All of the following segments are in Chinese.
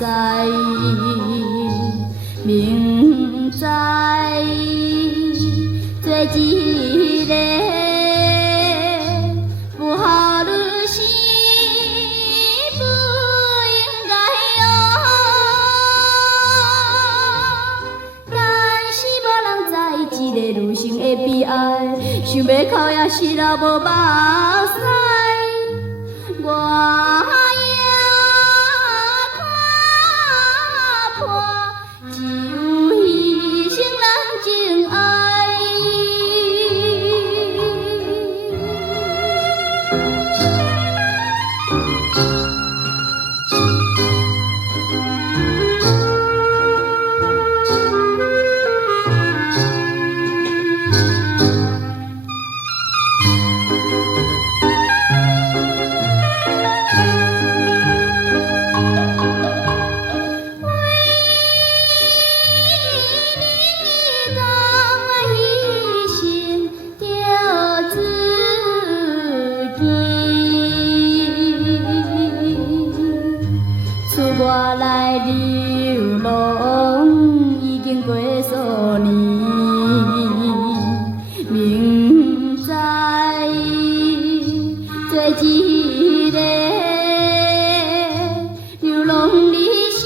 使，明知做一个不好的事不应该哦，但是无人知一个女生的悲哀，想要哭也是老无目屎，我也看破，只有牺牲咱情爱。我来流浪已经过数年，明知做一个流浪的是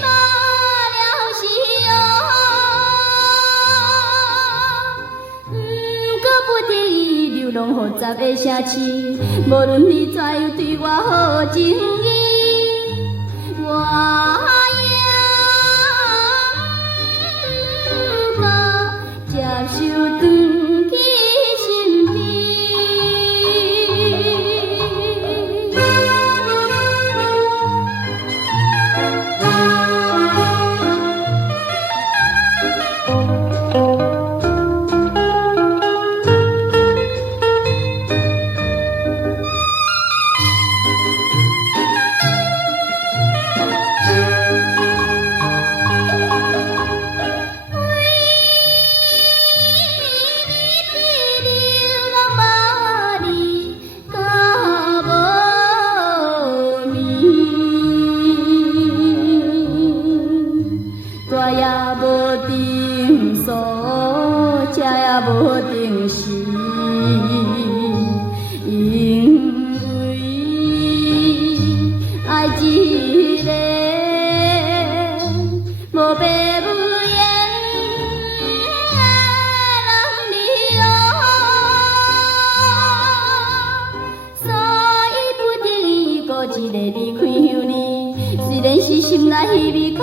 马了是哦，过不得已流浪复杂的城市，无论你怎样对我好情义。我也不敢接受回去身边。大也无定数，车也无定时，因为爱一个无爸无言的人儿哦，所以不得已，孤一个离开乡里，虽然是心内稀微哭。